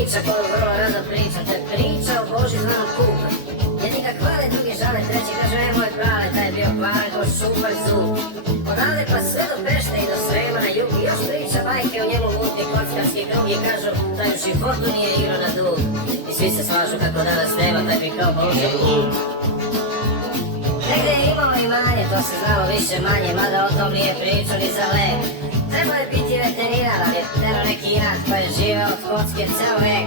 priča koju vrlo rado pričam, to je priča o Boži zvanom kuka. Jedni ga hvale, drugi žale, treći kaže moj prale, taj je bio kvaren ko šupar zub. Odavde pa sve do Pešte i do Srema na jug i još priča bajke o njemu mutni kockarski krug i kažu da u životu nije igrao na dug. I svi se slažu kako danas nema, taj bi kao Boži lud. Negde je imao imanje, to se znalo više manje, mada o tom nije pričao ni za lek. Trebao je biti veterinar, ali je tero neki inat koji je živeo od kocke ceo vek.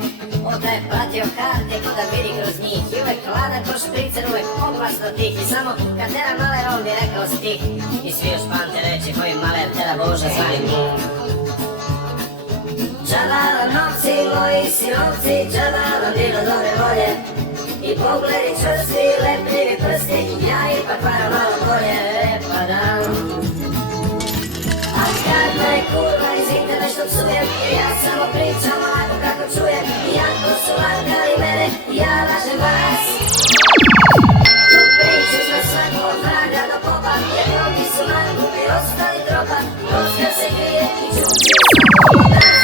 Ota je pratio karte ko da vidi kroz njih i uvek hladan ko špricer, uvek opasno tih. I samo kad tera maler on bi rekao stih. I svi još pamte reći koji maler tera Boža zvani Bog. Džaba vam novci, moji sinovci, džaba vam bilo dobre volje. I pogledi čvrsti, lepljivi prsti, ja ipak varam malo bolje, pa dam. A kad me kurva iz internešnog sujem, jer ja samo pričam ovako kako čujem. Iako su lagali mene, ja lažem vas. Tu priču za svakog od vraga do popa, jer mnogi su mangupi ostali tropa. Oskar se grije i čuči svakog od nas.